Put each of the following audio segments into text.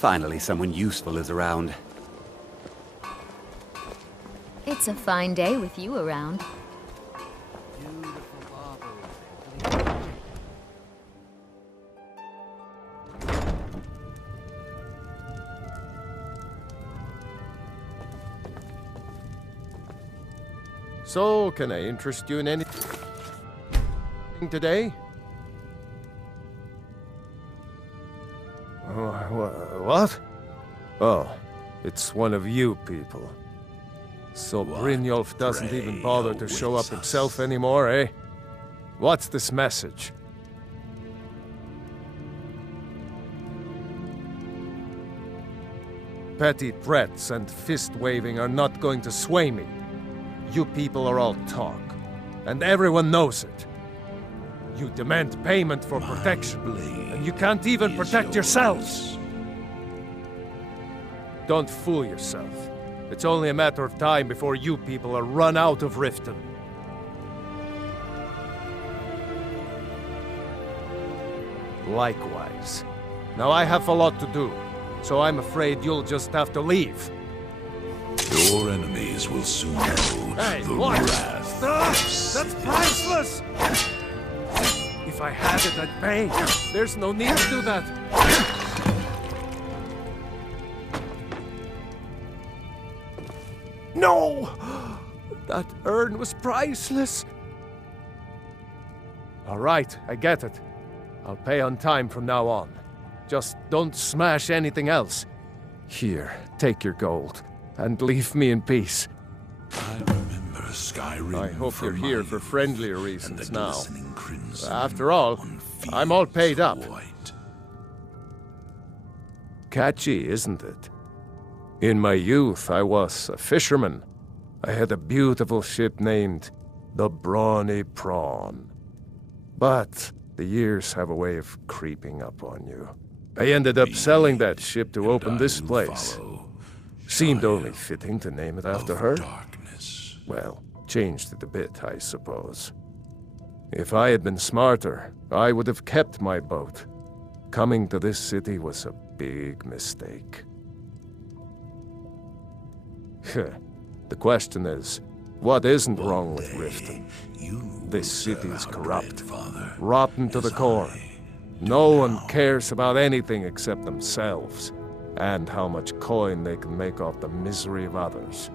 Finally, someone useful is around. It's a fine day with you around. So, can I interest you in anything today? What? Oh, it's one of you people. So Brynjolf doesn't even bother to show up himself anymore, eh? What's this message? Petty threats and fist-waving are not going to sway me. You people are all talk, and everyone knows it. You demand payment for protection, and you can't even protect yourselves. Don't fool yourself. It's only a matter of time before you people are run out of Riften. Likewise. Now I have a lot to do, so I'm afraid you'll just have to leave. Your enemies will soon know the what? wrath. That's priceless! If I had it, I'd pay. There's no need to do that. No! That urn was priceless. All right, I get it. I'll pay on time from now on. Just don't smash anything else. Here, take your gold, and leave me in peace. I remember Skyrim. I hope you're here for friendlier reasons now. Crimson After all, I'm all paid up. White. Catchy, isn't it? In my youth, I was a fisherman. I had a beautiful ship named the Brawny Prawn. But the years have a way of creeping up on you. I ended up selling that ship to open this place. Seemed only fitting to name it after her. Darkness. Well, changed it a bit, I suppose. If I had been smarter, I would have kept my boat. Coming to this city was a big mistake. The question is, what isn't wrong with Riften? This city is corrupt, rotten to the core. No one cares about anything except themselves, and how much coin they can make off the misery of others.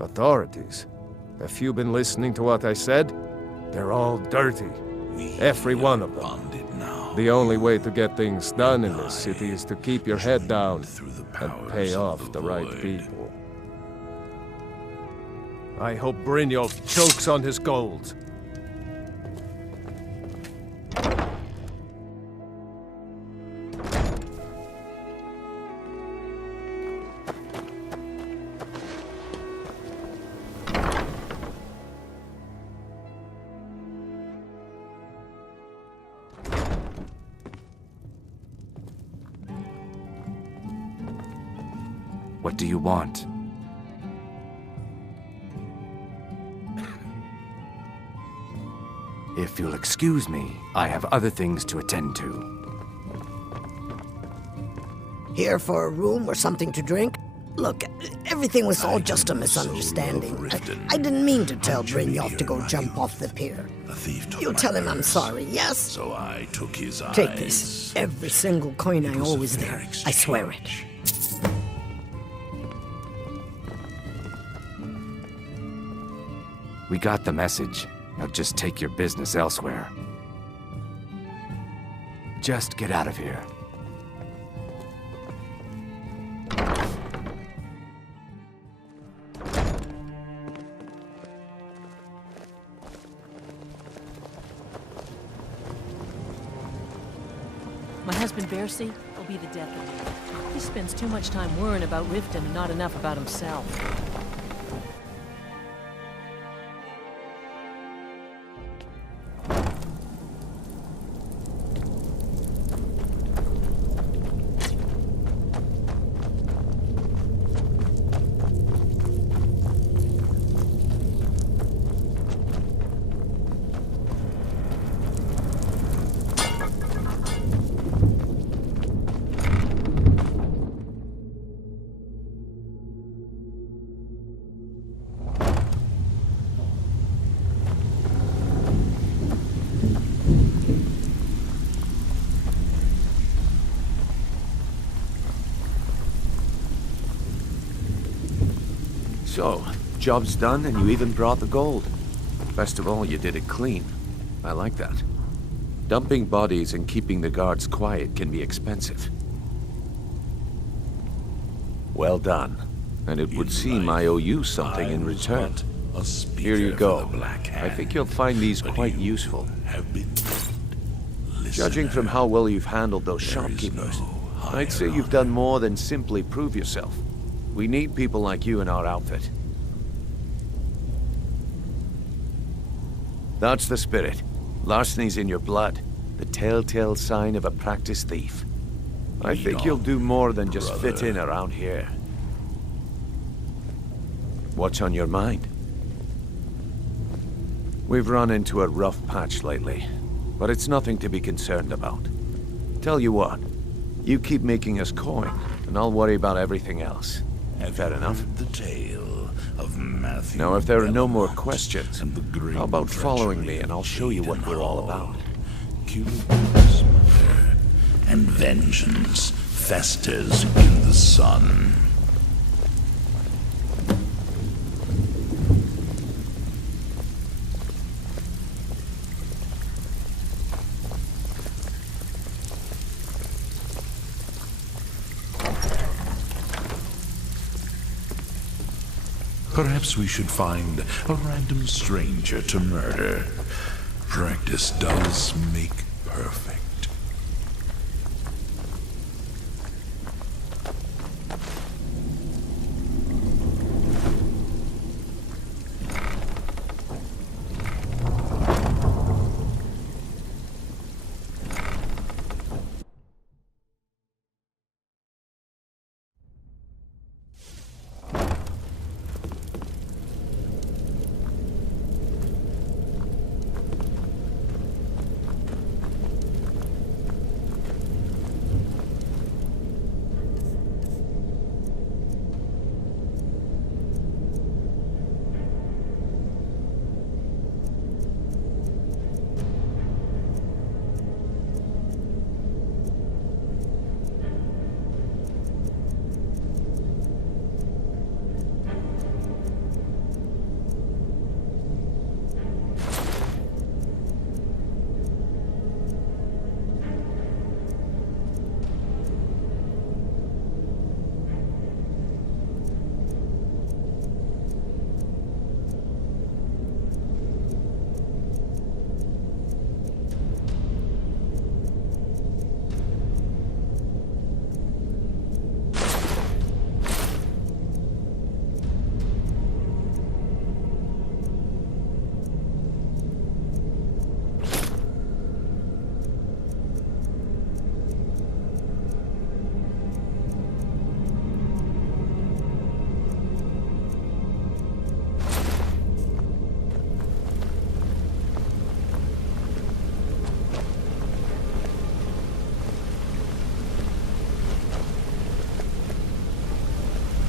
Authorities, have you been listening to what I said? They're all dirty, every one of them. The only way to get things done in this city is to keep your head down and pay off the right people. I hope Brynjolf chokes on his gold. What do you want? If you'll excuse me, I have other things to attend to. Here for a room or something to drink? Look, everything was all just a misunderstanding. I didn't mean to tell Brynjolf to go jump off the pier. You'll tell him I'm sorry, yes? So I took his eyes. Take this. Every single coin I owe is there. I swear it. We got the message. Now just take your business elsewhere. Just get out of here. My husband Bercy will be the death of me. He spends too much time worrying about Riften and not enough about himself. So, job's done and you even brought the gold. Best of all, you did it clean. I like that. Dumping bodies and keeping the guards quiet can be expensive. Well done. And it would seem I owe you something in return. Here you go. I think you'll find these quite useful. Judging from how well you've handled those shopkeepers, I'd say you've done more than simply prove yourself. We need people like you in our outfit. That's the spirit. Larceny's in your blood. The telltale sign of a practiced thief. I think you'll do more than just fit in around here. What's on your mind? We've run into a rough patch lately, but it's nothing to be concerned about. Tell you what, you keep making us coin, and I'll worry about everything else. Fair enough? The tale of Matthew. Now, if there are no more questions, how about following me and I'll show you what we're all about. Cupid's mother, and vengeance festers in the sun. Perhaps we should find a random stranger to murder. Practice does make perfect.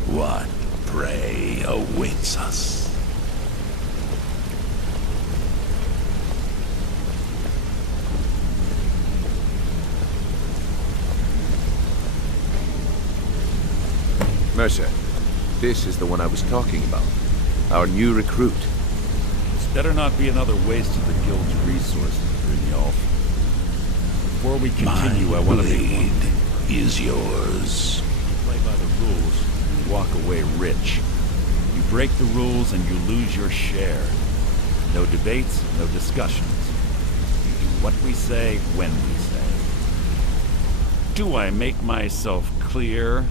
What prey awaits us? Mercer, this is the one I was talking about. Our new recruit. This better not be another waste of the guild's resources, Brynjolf. Before we continue, I want to make one Blade is yours. You play by the rules, you walk away rich. You break the rules and you lose your share. No debates, no discussions. You do what we say, when we say. Do I make myself clear?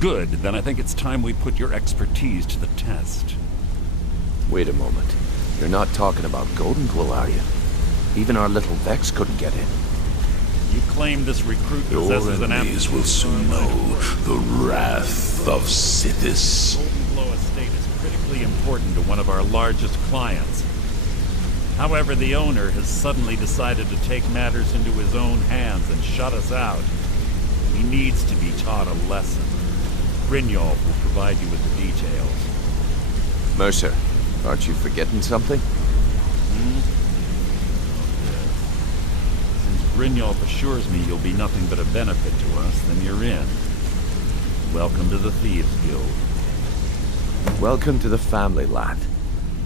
Good, then I think it's time we put your expertise to the test. Wait a moment. You're not talking about Golden Glow, are you? Even our little Vex couldn't get in. You claim this recruit Your possesses an enemies will soon know the wrath of Sithis. Golden Glow estate is critically important to one of our largest clients. However, the owner has suddenly decided to take matters into his own hands and shut us out. He needs to be taught a lesson. Brynjolf will provide you with the details. Mercer, aren't you forgetting something? Since Brynjolf assures me you'll be nothing but a benefit to us, then you're in. Welcome to the Thieves Guild. Welcome to the family, lad.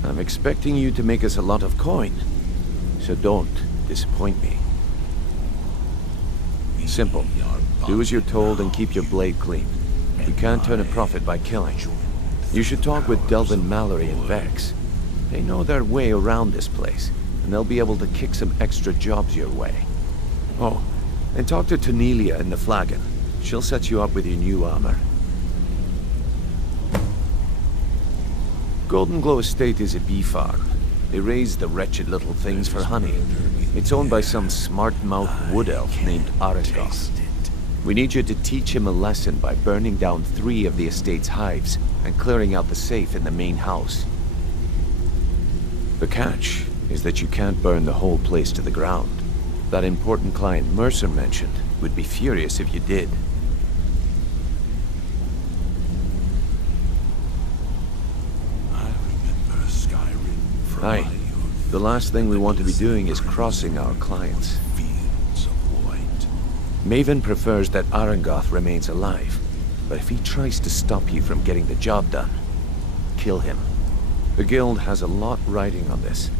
I'm expecting you to make us a lot of coin, so don't disappoint me. Simple. Do as you're told and keep your blade clean. You can't turn a profit by killing. You should talk with Delvin Mallory and Vex. They know their way around this place, and they'll be able to kick some extra jobs your way. Oh, and talk to Tanelia in the Flagon. She'll set you up with your new armor. Golden Glow Estate is a bee farm. They raise the wretched little things for honey. It's owned by some smart-mouthed wood elf named Arengoth. We need you to teach him a lesson by burning down 3 of the estate's hives and clearing out the safe in the main house. The catch is that you can't burn the whole place to the ground. That important client Mercer mentioned would be furious if you did. I remember Skyrim from Aye. my youth. The last thing we want to be doing is crossing our clients. Fields of white. Maven prefers that Arengoth remains alive, but if he tries to stop you from getting the job done, kill him. The guild has a lot riding on this.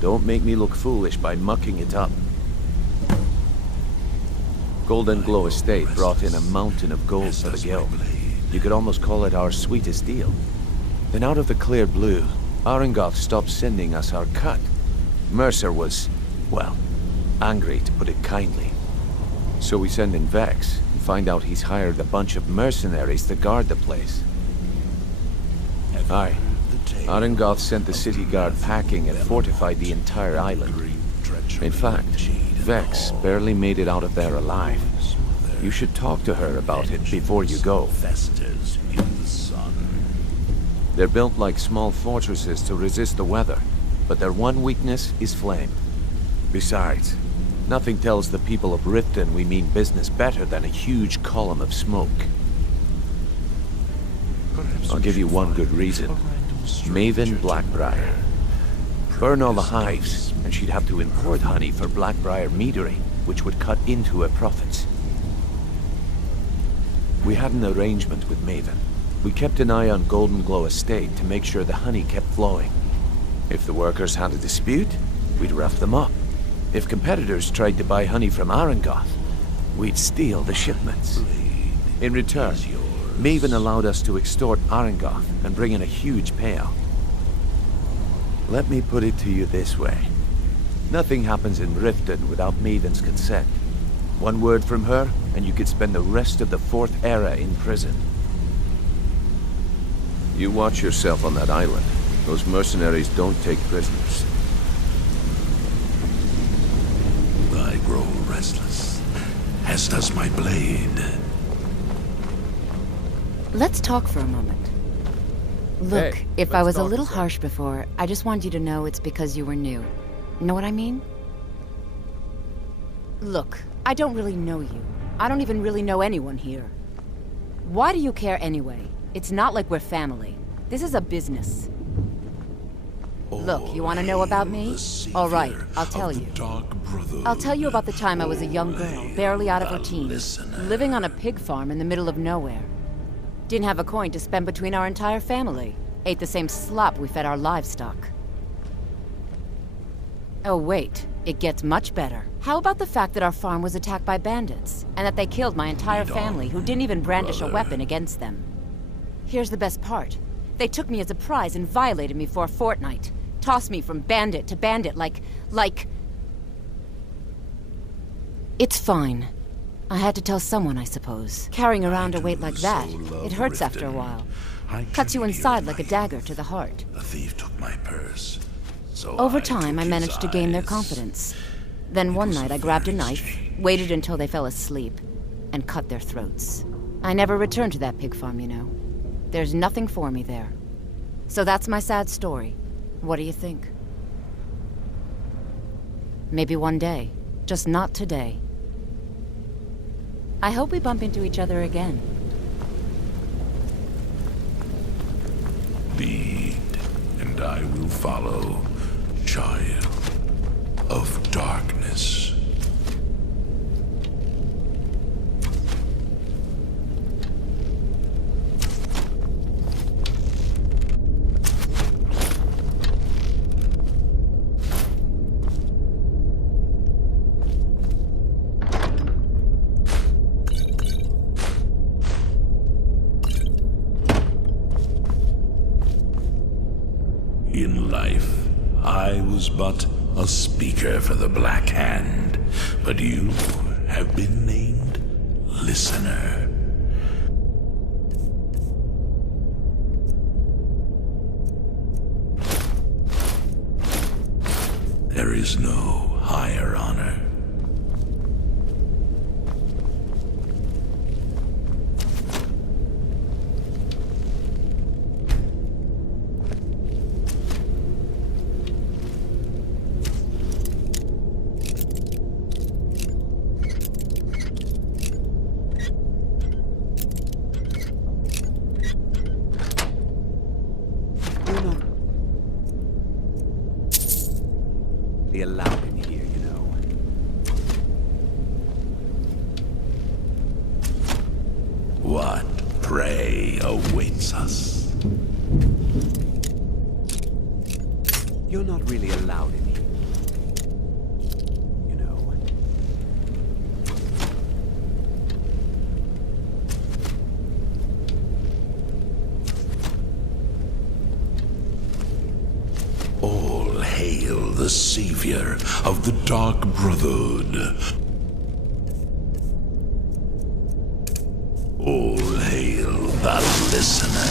Don't make me look foolish by mucking it up. Golden Glow Estate brought in a mountain of gold for the guild. You could almost call it our sweetest deal. Then out of the clear blue, Arengoth stopped sending us our cut. Mercer was, well, angry to put it kindly. So we send in Vex and find out he's hired a bunch of mercenaries to guard the place. Aye. Arengoth sent the city guard packing and fortified the entire island. In fact, Vex barely made it out of there alive. You should talk to her about it before you go. They're built like small fortresses to resist the weather, but their one weakness is flame. Besides, nothing tells the people of Riften we mean business better than a huge column of smoke. I'll give you one good reason. Maven Blackbriar. Burn all the hives, and she'd have to import honey for Blackbriar metering, which would cut into her profits. We had an arrangement with Maven. We kept an eye on Golden Glow Estate to make sure the honey kept flowing. If the workers had a dispute, we'd rough them up. If competitors tried to buy honey from Arengoth, we'd steal the shipments. In return, Maven allowed us to extort Arengoth and bring in a huge payout. Let me put it to you this way. Nothing happens in Riften without Maven's consent. One word from her, and you could spend the rest of the 4th era in prison. You watch yourself on that island. Those mercenaries don't take prisoners. I grow restless, as does my blade. Let's talk for a moment. Look, Hey, if I let's was a talk little a sec. harsh before, I just want you to know it's because you were new. Know what I mean? Look, I don't really know you. I don't even really know anyone here. Why do you care anyway? It's not like we're family. This is a business. Look, you want to know about me? All right, I'll tell you. I'll tell you about the time I was a young girl, barely out of her teens, living on a pig farm in the middle of nowhere. Didn't have a coin to spend between our entire family. Ate the same slop we fed our livestock. Oh wait, it gets much better. How about the fact that our farm was attacked by bandits, and that they killed my entire family who didn't even brandish a weapon against them? Here's the best part. They took me as a prize and violated me for a fortnight. Tossed me from bandit to bandit like... It's fine. I had to tell someone, I suppose. Carrying around a weight like that, it hurts after a while. Cuts you inside like a dagger to the heart. The thief took my purse. So Over I time, took I managed to his gain their eyes. confidence. Then one night I grabbed a knife, waited until they fell asleep, and cut their throats. I never returned to that pig farm, you know. There's nothing for me there. So that's my sad story. What do you think? Maybe one day, just not today. I hope we bump into each other again. Lead, and I will follow, child of darkness. was but a speaker for the Black Hand, but you have been named Listener. There is no higher honor. Allowed in here, you know. What prey awaits us? You're not really allowed in here. You know. All hail the savior of the Dark Brotherhood. All hail the Listener.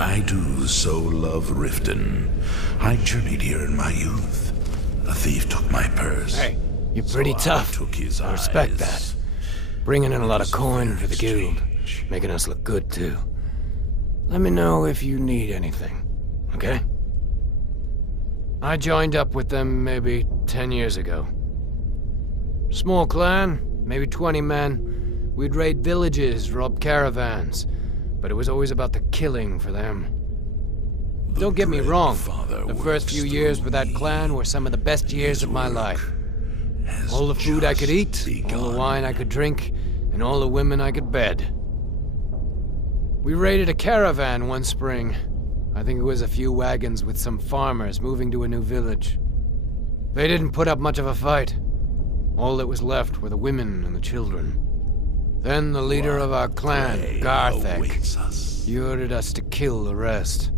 I do so love Riften. I journeyed here in my youth. A thief took my purse. Hey, you're pretty tough. I respect that. Bringing in a lot of coin for the guild. Making us look good, too. Let me know if you need anything, okay? I joined up with them maybe 10 years ago. Small clan, maybe 20 men. We'd raid villages, rob caravans. But it was always about the killing for them. Don't get me wrong, the first few years with that clan were some of the best years of my life. All the food I could eat, all the wine I could drink, and all the women I could bed. We raided a caravan one spring. I think it was a few wagons with some farmers moving to a new village. They didn't put up much of a fight. All that was left were the women and the children. Then the leader of our clan, Garthek, he ordered us to kill the rest.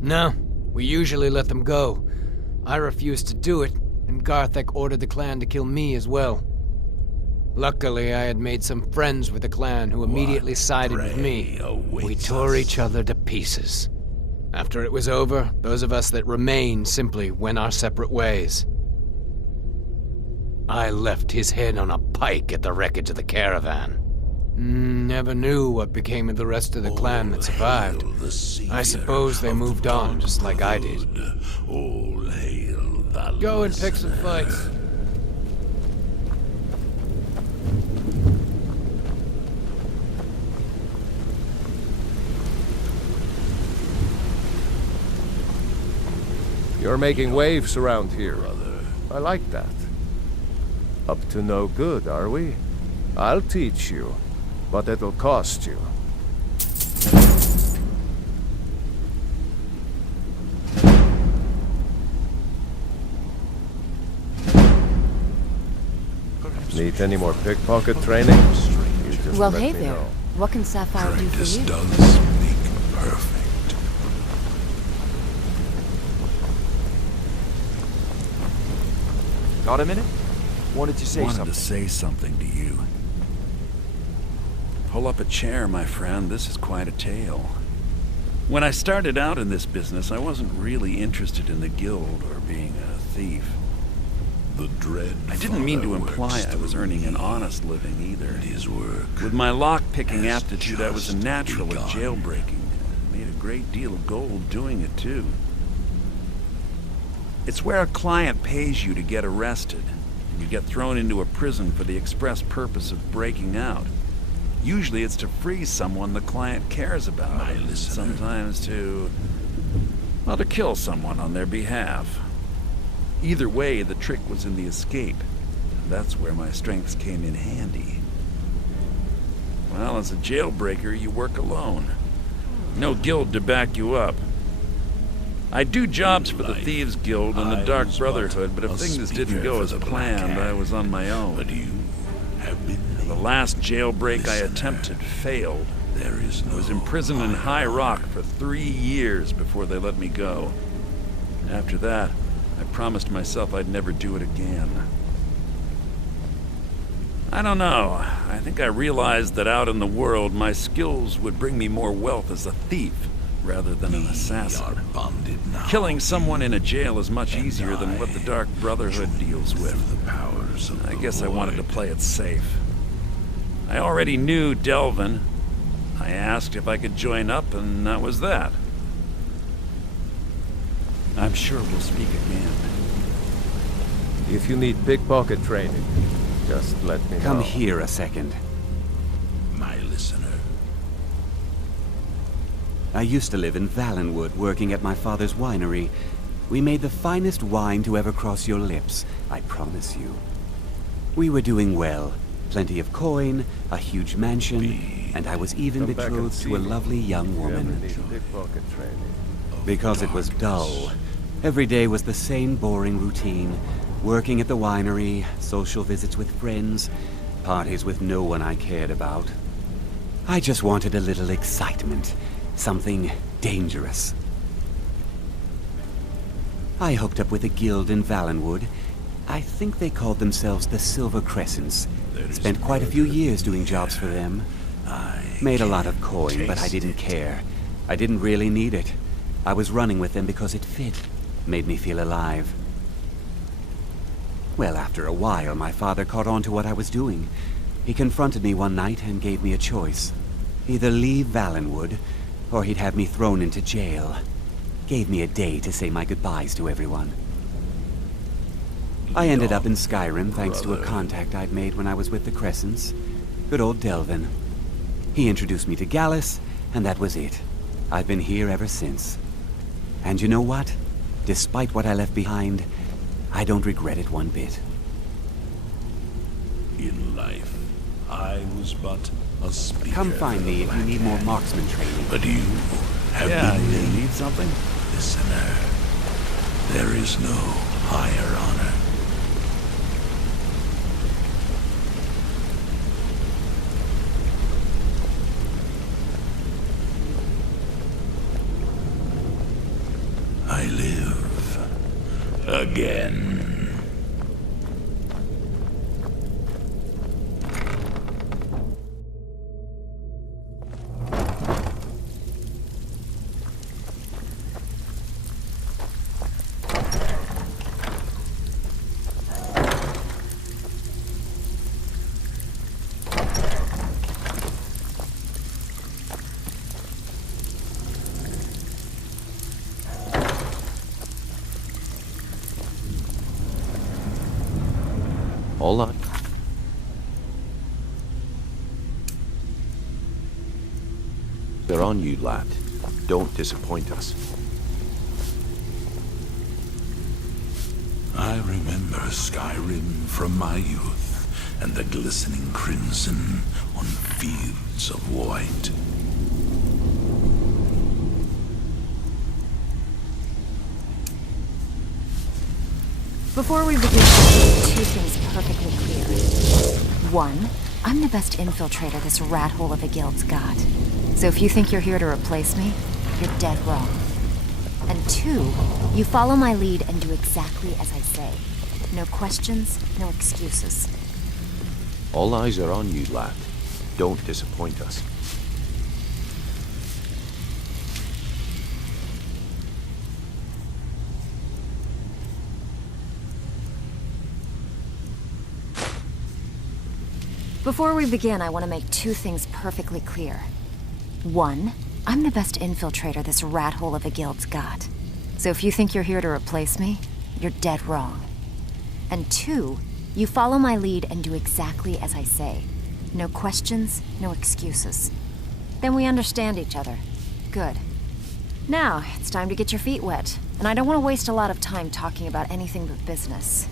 No, we usually let them go. I refused to do it, and Garthek ordered the clan to kill me as well. Luckily, I had made some friends with the clan who immediately sided with me. We tore each other to pieces. After it was over, those of us that remained simply went our separate ways. I left his head on a pike at the wreckage of the caravan. Never knew what became of the rest of the clan that survived. I suppose they moved on, just like I did. All hail the Go and pick some fights. You're making waves around here. I like that. Up to no good, are we? I'll teach you, but it'll cost you. Need any more pickpocket training? You just Well, let hey me there. know. What can Sapphire do for Practice you? does make perfect. Got a minute? Wanted to say Wanted something. to say something to you. Pull up a chair, my friend. This is quite a tale. When I started out in this business, I wasn't really interested in the guild or being a thief. The dread I didn't mean to Father imply works I was through earning an me, honest living either. and his work With my lock-picking has aptitude, I was a just natural at begun. jailbreaking. Made a great deal of gold doing it, too. It's where a client pays you to get arrested, and you get thrown into a prison for the express purpose of breaking out. Usually it's to free someone the client cares about, My and listener. sometimes to kill someone on their behalf. Either way, the trick was in the escape. And that's where my strengths came in handy. Well, as a jailbreaker, you work alone. No guild to back you up. I do jobs for the Thieves Guild and the I Dark was Brotherhood, but but if a things speaker didn't go for as the Black planned, Cat. I was on my own. But you have been The last jailbreak I Listener. attempted failed. There is no I was imprisoned in High Rock for 3 years before they let me go. After that, I promised myself I'd never do it again. I don't know. I think I realized that out in the world, my skills would bring me more wealth as a thief rather than an We assassin. are bonded now. Killing someone in a jail is much And easier than what the Dark Brotherhood deals with. Through the powers of I the guess I wanted to void. play it safe. I already knew Delvin. I asked if I could join up, and that was that. I'm sure we'll speak again. If you need pickpocket training, just let me know. Come here a second. My listener. I used to live in Valenwood, working at my father's winery. We made the finest wine to ever cross your lips, I promise you. We were doing well. Plenty of coin, a huge mansion, and I was even Come back and betrothed see to a me lovely young if you ever woman. need pickpocket training. Because it was dull. Every day was the same boring routine. Working at the winery, social visits with friends, parties with no one I cared about. I just wanted a little excitement. Something dangerous. I hooked up with a guild in Valenwood. I think they called themselves the Silver Crescents. Spent quite a few years doing jobs for them. Made a lot of coin, but I didn't care. I didn't really need it. I was running with them because it fit. Made me feel alive. Well, after a while, my father caught on to what I was doing. He confronted me one night and gave me a choice. Either leave Valenwood, or he'd have me thrown into jail. Gave me a day to say my goodbyes to everyone. I ended up in Skyrim thanks to a contact I'd made when I was with the Crescents. Good old Delvin. He introduced me to Gallus, and that was it. I've been here ever since. And you know what? Despite what I left behind, I don't regret it one bit. In life, I was but a speaker. Come find for the me if you Black need more Cat. marksman training. But you have Yeah, been you named need something? listener. There is no higher honor. I live again. All right. They're on you, lad. Don't disappoint us. I remember Skyrim from my youth, and the glistening crimson on fields of white. Before we begin, two things perfectly clear. One, I'm the best infiltrator this rat hole of a guild's got. So if you think you're here to replace me, you're dead wrong. And two, you follow my lead and do exactly as I say. No questions, no excuses. All eyes are on you, lad. Don't disappoint us. Before we begin, I want to make two things perfectly clear. One, I'm the best infiltrator this rat hole of a guild's got. So if you think you're here to replace me, you're dead wrong. And two, you follow my lead and do exactly as I say. No questions, no excuses. Then we understand each other. Good. Now, it's time to get your feet wet. And I don't want to waste a lot of time talking about anything but business.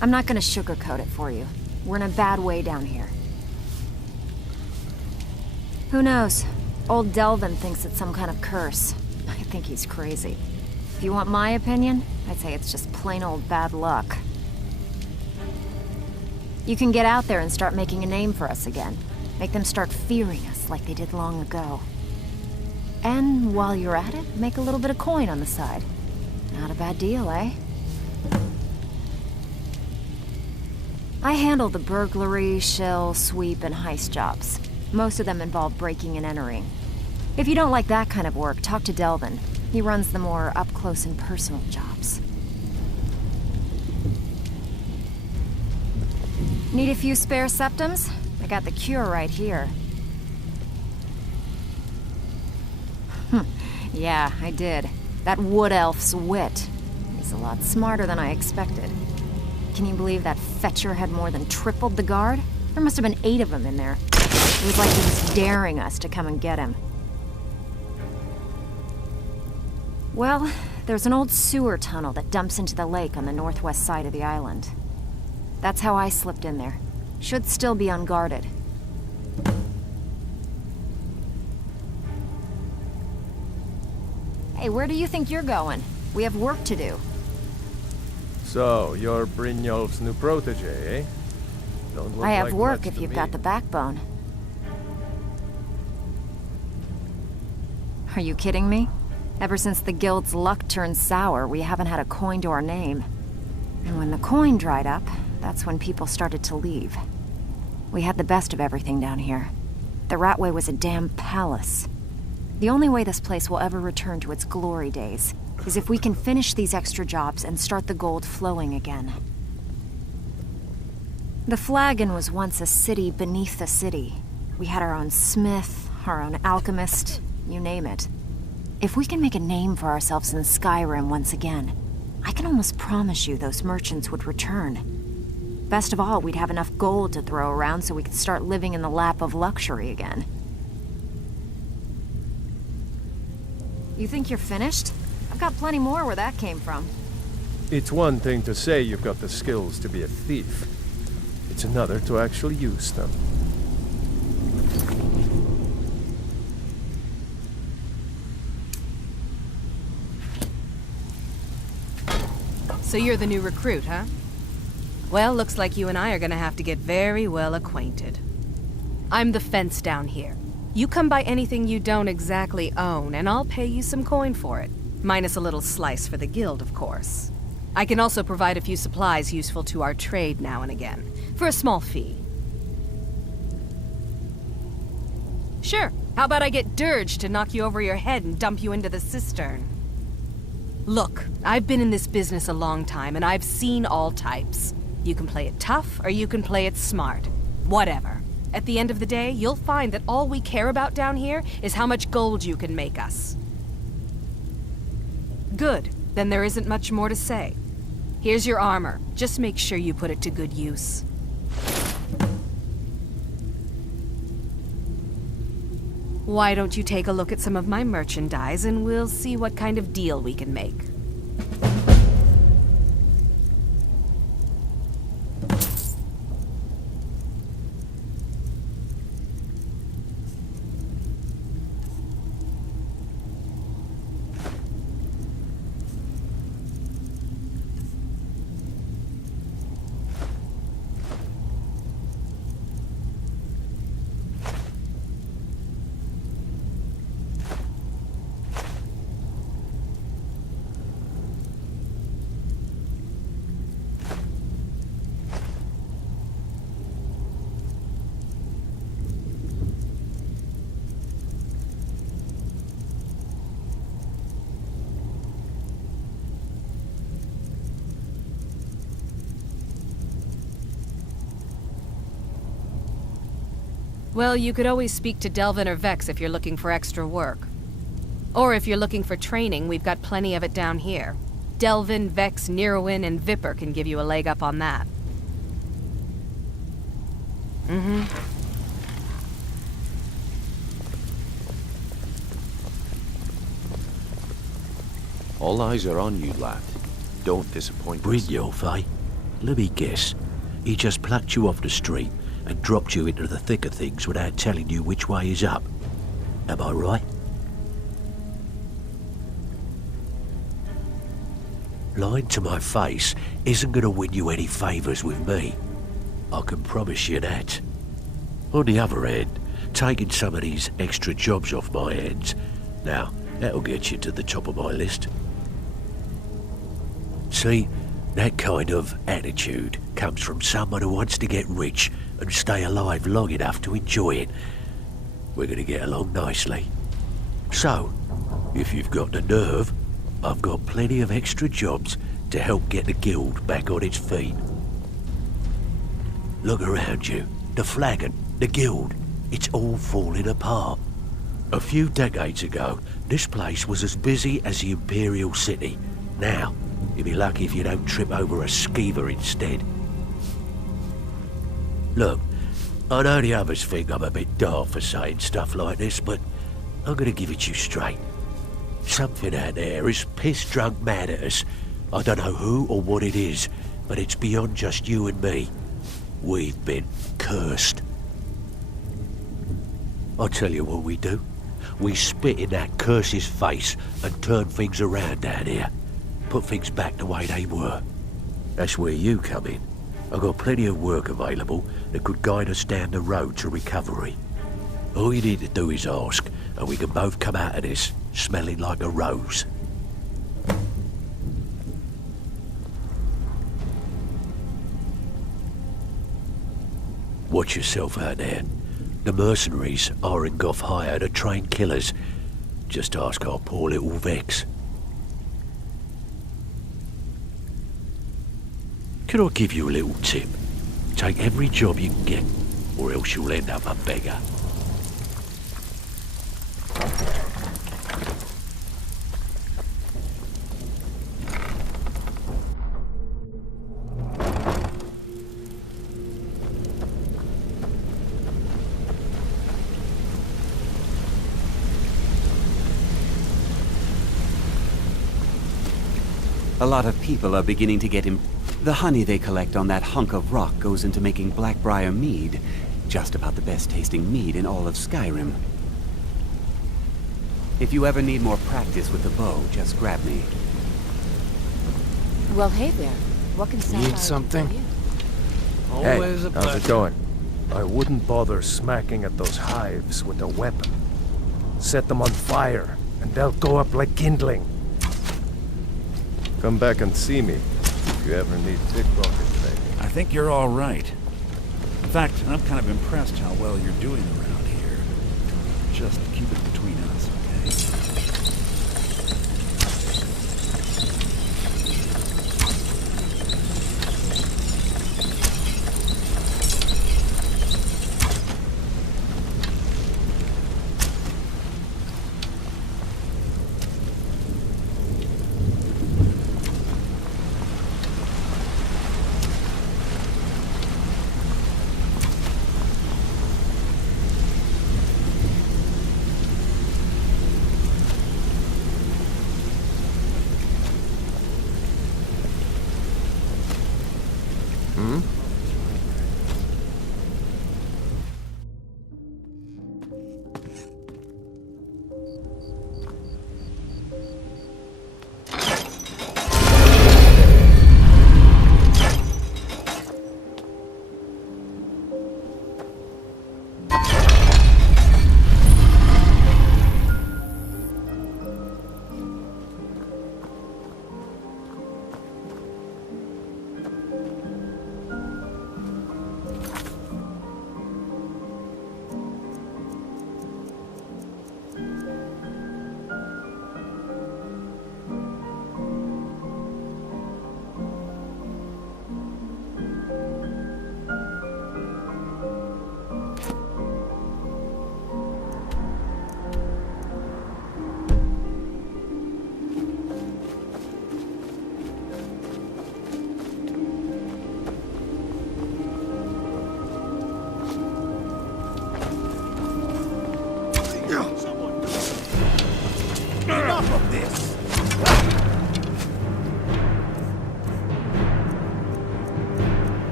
I'm not gonna sugarcoat it for you. We're in a bad way down here. Who knows? Old Delvin thinks it's some kind of curse. I think he's crazy. If you want my opinion, I'd say it's just plain old bad luck. You can get out there and start making a name for us again. Make them start fearing us like they did long ago. And while you're at it, make a little bit of coin on the side. Not a bad deal, eh? I handle the burglary, shell, sweep, and heist jobs. Most of them involve breaking and entering. If you don't like that kind of work, talk to Delvin. He runs the more up-close and personal jobs. Need a few spare septums? I got the cure right here. Yeah, I did. That wood elf's wit. He's a lot smarter than I expected. Can you believe that fetcher had more than tripled the guard? There must have been 8 of them in there. It was like he was daring us to come and get him. Well, there's an old sewer tunnel that dumps into the lake on the northwest side of the island. That's how I slipped in there. Should still be unguarded. Hey, where do you think you're going? We have work to do. So, you're Brynjolf's new protege, eh? Don't look I have like work much if to you've me. got the backbone. Are you kidding me? Ever since the guild's luck turned sour, we haven't had a coin to our name. And when the coin dried up, that's when people started to leave. We had the best of everything down here. The Ratway was a damn palace. The only way this place will ever return to its glory days is if we can finish these extra jobs and start the gold flowing again. The Flagon was once a city beneath the city. We had our own smith, our own alchemist, you name it. If we can make a name for ourselves in Skyrim once again, I can almost promise you those merchants would return. Best of all, we'd have enough gold to throw around so we could start living in the lap of luxury again. You think you're finished? I've got plenty more where that came from. It's one thing to say you've got the skills to be a thief. It's another to actually use them. So you're the new recruit, huh? Well, looks like you and I are gonna have to get very well acquainted. I'm the fence down here. You come by anything you don't exactly own, and I'll pay you some coin for it. Minus a little slice for the guild, of course. I can also provide a few supplies useful to our trade now and again, for a small fee. Sure, how about I get Dirge to knock you over your head and dump you into the cistern? Look, I've been in this business a long time, and I've seen all types. You can play it tough, or you can play it smart. Whatever. At the end of the day, you'll find that all we care about down here is how much gold you can make us. Good. Then there isn't much more to say. Here's your armor. Just make sure you put it to good use. Why don't you take a look at some of my merchandise and we'll see what kind of deal we can make. Well, you could always speak to Delvin or Vex if you're looking for extra work. Or if you're looking for training, we've got plenty of it down here. Delvin, Vex, Neruin, and Viper can give you a leg up on that. All eyes are on you, lad. Don't disappoint us. Brynjolf, eh? Let me guess. He just plucked you off the street and dropped you into the thick of things without telling you which way is up. Am I right? Lying to my face isn't going to win you any favours with me. I can promise you that. On the other hand, taking some of these extra jobs off my hands, now, that'll get you to the top of my list. See, that kind of attitude comes from someone who wants to get rich and stay alive long enough to enjoy it. We're going to get along nicely. So, if you've got the nerve, I've got plenty of extra jobs to help get the guild back on its feet. Look around you. The flagon, the guild, it's all falling apart. A few decades ago, this place was as busy as the Imperial City. Now, you'll be lucky if you don't trip over a skeever instead. Look, I know the others think I'm a bit daft for saying stuff like this, but I'm gonna give it to you straight. Something out there is piss-drunk mad at us. I don't know who or what it is, but it's beyond just you and me. We've been cursed. I'll tell you what we do. We spit in that curse's face and turn things around down here. Put things back the way they were. That's where you come in. I've got plenty of work available that could guide us down the road to recovery. All you need to do is ask, and we can both come out of this smelling like a rose. Watch yourself out there. The mercenaries are in Goth hire to train killers. Just ask our poor little Vex. Can I give you a little tip? Take every job you can get, or else you'll end up a beggar. A lot of people are beginning to get him. The honey they collect on that hunk of rock goes into making Blackbriar mead. Just about the best tasting mead in all of Skyrim. If you ever need more practice with the bow, just grab me. Well, hey there. What can Sapphire Need something? do for you? Always Hey, a how's pleasure. it going? I wouldn't bother smacking at those hives with a weapon. Set them on fire, and they'll go up like kindling. Come back and see me if you ever need pickpocket training. I think you're all right. In fact, I'm kind of impressed how well you're doing around here. Just keep it between us, okay?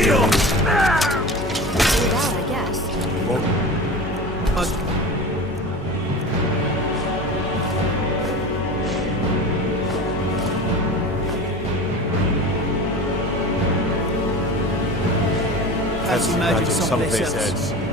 I guess. Fancy magic someplace else.